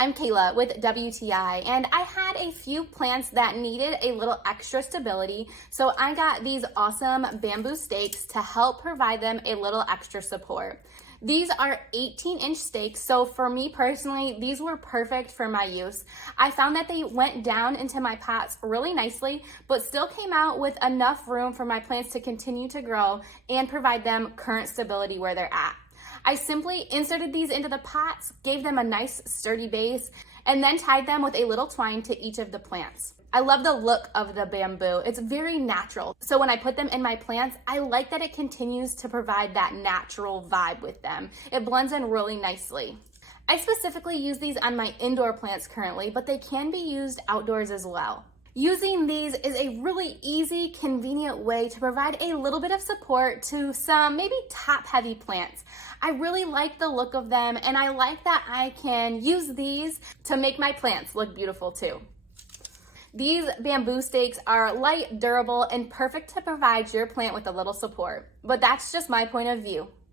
I'm Kayla with WTI, and I had a few plants that needed a little extra stability, so I got these awesome bamboo stakes to help provide them a little extra support. These are 18-inch stakes, so for me personally, these were perfect for my use. I found that they went down into my pots really nicely, but still came out with enough room for my plants to continue to grow and provide them current stability where they're at. I simply inserted these into the pots, gave them a nice sturdy base, and then tied them with a little twine to each of the plants. I love the look of the bamboo. It's very natural. So when I put them in my plants, I like that it continues to provide that natural vibe with them. It blends in really nicely. I specifically use these on my indoor plants currently, but they can be used outdoors as well. Using these is a really easy, convenient way to provide a little bit of support to some maybe top-heavy plants. I really like the look of them, and I like that I can use these to make my plants look beautiful too. These bamboo stakes are light, durable, and perfect to provide your plant with a little support. But that's just my point of view.